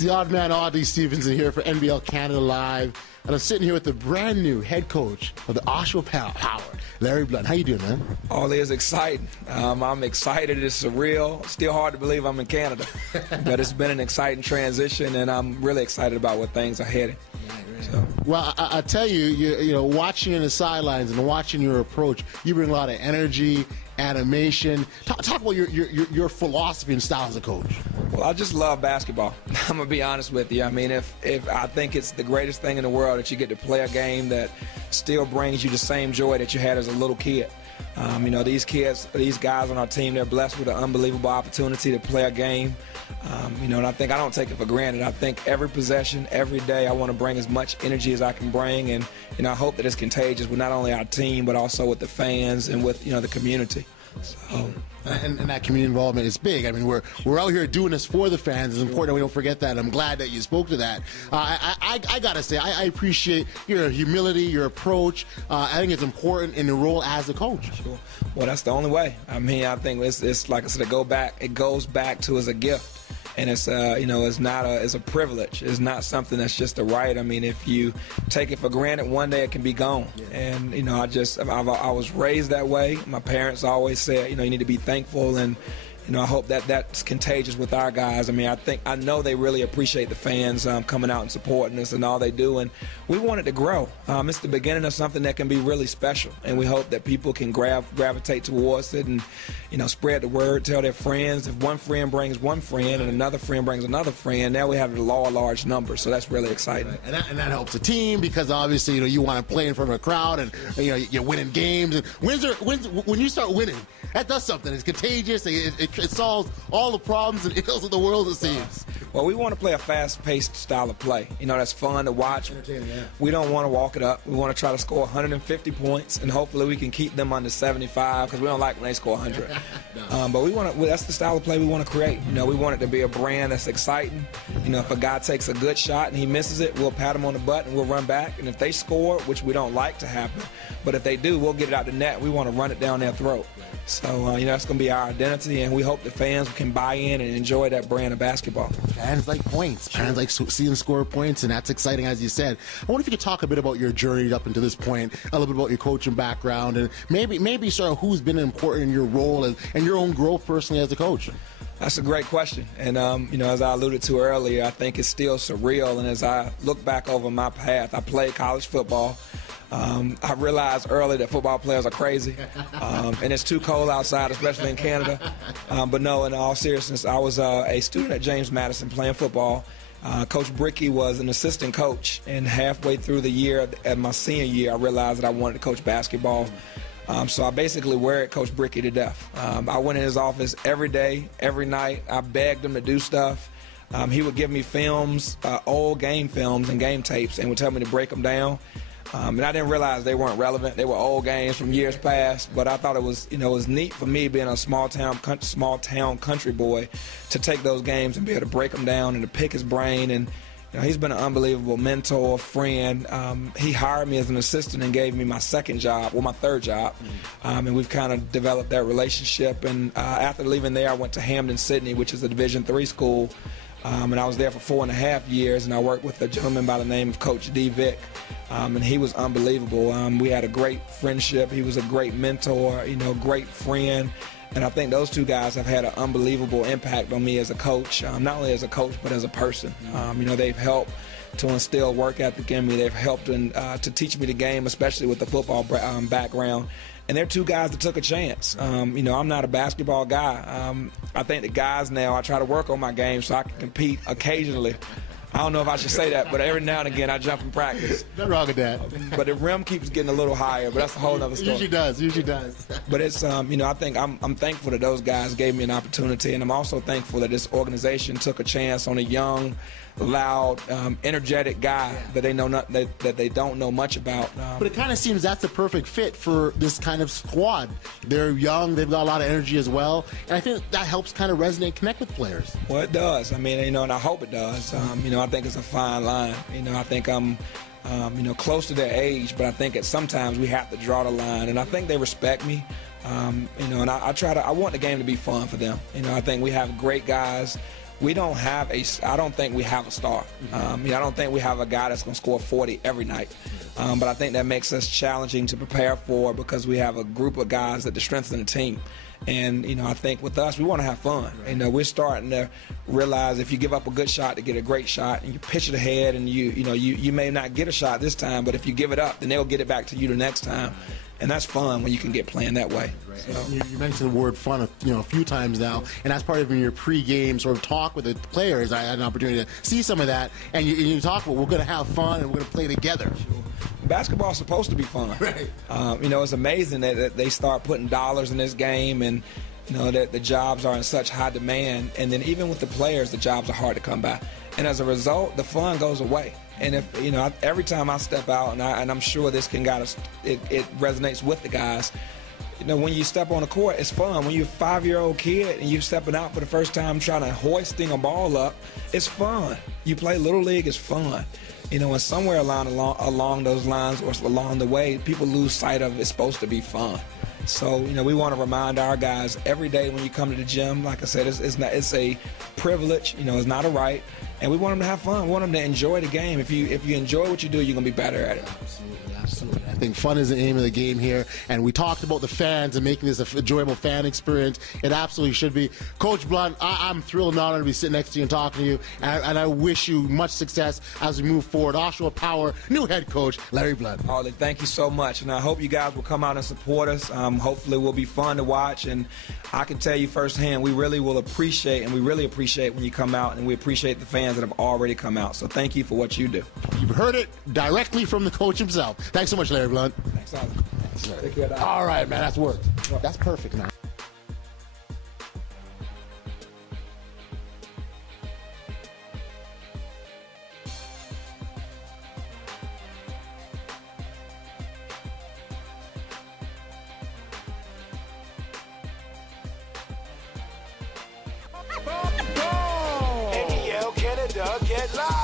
The odd man, Audie Stevenson here for NBL Canada Live. And I'm sitting here with the brand new head coach of the Oshawa Power, Larry Blunt. How you doing, man? All is exciting. I'm excited. It's surreal. Still hard to believe I'm in Canada. But it's been an exciting transition, and I'm really excited about where things are heading. So. Well, I tell you, you know, watching in the sidelines and watching your approach, you bring a lot of energy, animation. Talk about your philosophy and style as a coach. Well, I just love basketball. I'm going to be honest with you. I mean, if I think it's the greatest thing in the world that you get to play a game that still brings you the same joy that you had as a little kid. You know, these guys on our team, they're blessed with an unbelievable opportunity to play a game. You know, and I don't take it for granted. I think every possession, every day, I want to bring as much energy as I can bring. And, you know, I hope that it's contagious with not only our team, but also with the fans and with, you know, the community. So. And that community involvement is big. I mean, we're out here doing this for the fans. It's important that we don't forget that. I'm glad that you spoke to that. I gotta say, I appreciate your humility, your approach. I think it's important in the role as a coach. Sure. Well, that's the only way. I mean, I think it's like I said, it goes back to as a gift. And it's you know, it's a privilege. It's not something that's just a right. I mean, if you take it for granted, one day it can be gone. Yeah. And you know, I was raised that way. My parents always said, you know, you need to be thankful, and you know, I hope that that's contagious with our guys. I mean, I know they really appreciate the fans coming out and supporting us and all they do, and we want it to grow. It's the beginning of something that can be really special, and we hope that people can gravitate towards it and, you know, spread the word, tell their friends. If one friend brings one friend and another friend brings another friend, now we have a large number, so that's really exciting. Right. And that helps the team because obviously, you know, you want to play in front of a crowd and, you know, you're winning games. And when you start winning, that does something. It's contagious. It solves all the problems and ills of the world, it seems. Well, we want to play a fast-paced style of play. You know, that's fun to watch. Yeah. We don't want to walk it up. We want to try to score 150 points, and hopefully we can keep them under 75 because we don't like when they score 100. No. But that's the style of play we want to create. You know, we want it to be a brand that's exciting. You know, if a guy takes a good shot and he misses it, we'll pat him on the butt and we'll run back. And if they score, which we don't like to happen, but if they do, we'll get it out the net. We want to run it down their throat. So, you know, that's going to be our identity, and we hope the fans can buy in and enjoy that brand of basketball. Fans like points. Fans like seeing score points, and that's exciting, as you said. I wonder if you could talk a bit about your journey up until this point, a little bit about your coaching background, and maybe sort of who's been important in your role and your own growth personally as a coach. That's a great question. And, you know, as I alluded to earlier, I think it's still surreal. And as I look back over my path, I played college football. I realized early that football players are crazy, and it's too cold outside, especially in Canada. But no, in all seriousness, I was a student at James Madison playing football. Coach Bricky was an assistant coach, and halfway through the year, at my senior year, I realized that I wanted to coach basketball. So I basically worried Coach Bricky to death. I went in his office every day, every night. I begged him to do stuff. He would give me films, old game films and game tapes, and would tell me to break them down. And I didn't realize they weren't relevant. They were old games from years past. But I thought it was neat for me, being a small town country boy, to take those games and be able to break them down and to pick his brain. And you know, he's been an unbelievable mentor, friend. He hired me as an assistant and gave me my third job. And we've kind of developed that relationship. And after leaving there, I went to Hamden, Sydney, which is a Division III school. And I was there for 4.5 years, and I worked with a gentleman by the name of Coach D. Vick, and he was unbelievable. We had a great friendship. He was a great mentor, you know, great friend. And I think those two guys have had an unbelievable impact on me as a coach, not only as a coach, but as a person. You know, they've helped to instill work ethic in me. They've helped to teach me the game, especially with the football background. And they're two guys that took a chance. You know, I'm not a basketball guy. I think the guys now, I try to work on my game so I can compete occasionally. I don't know if I should say that, but every now and again I jump in practice. Nothing wrong with that. But the rim keeps getting a little higher, but that's a whole other story. Usually does. But it's, you know, I think I'm thankful that those guys gave me an opportunity, and I'm also thankful that this organization took a chance on a young, loud, energetic guy that they don't know much about. But it kind of seems that's the perfect fit for this kind of squad. They're young, they've got a lot of energy as well, and I think that helps kind of resonate and connect with players. Well, it does. I mean, you know, and I hope it does. You know, I think it's a fine line. You know, I think I'm you know, close to their age, but I think at sometimes we have to draw the line, and I think they respect me. You know, and I want the game to be fun for them. You know, I think we have great guys. we don't have I don't think we have a star. I don't think we have a guy that's going to score 40 every night. But I think that makes us challenging to prepare for, because we have a group of guys that strengthen the team. And, I think with us, we want to have fun. We're starting to realize if you give up a good shot to get a great shot, and you pitch it ahead, and you may not get a shot this time, but if you give it up, then they'll get it back to you the next time. And that's fun when you can get playing that way. Right. So. You mentioned the word fun a few times now, and that's part of your pre-game sort of talk with the players. I had an opportunity to see some of that, and you talk about we're going to have fun and we're going to play together. Sure. Basketball is supposed to be fun. Right. It's amazing that they start putting dollars in this game, and that the jobs are in such high demand. And then even with the players, the jobs are hard to come by. And as a result, the fun goes away. And if every time I step out, and I'm sure this it resonates with the guys. When you step on the court, it's fun. When you're a 5-year-old kid and you're stepping out for the first time trying to hoisting a ball up, it's fun. You play Little League, it's fun. And somewhere along those lines or along the way, people lose sight of it's supposed to be fun. So, we want to remind our guys every day when you come to the gym, like I said, it's a privilege, it's not a right. And we want them to have fun. We want them to enjoy the game. If you enjoy what you do, you're going to be better at it. Absolutely. I think fun is the aim of the game here. And we talked about the fans and making this an enjoyable fan experience. It absolutely should be. Coach Blunt, I'm thrilled and honored to be sitting next to you and talking to you. And I wish you much success as we move forward. Oshawa Power, new head coach, Larry Blunt. Ollie, thank you so much. And I hope you guys will come out and support us. Hopefully it will be fun to watch. And I can tell you firsthand, we really will appreciate, and we really appreciate when you come out, and we appreciate the fans that have already come out. So thank you for what you do. You've heard it directly from the coach himself. Thanks so much, Larry Blunt. Thanks, Ollie. Take care, Doc. All right, man, that's worked. That's perfect, man. NBL Canada, get live.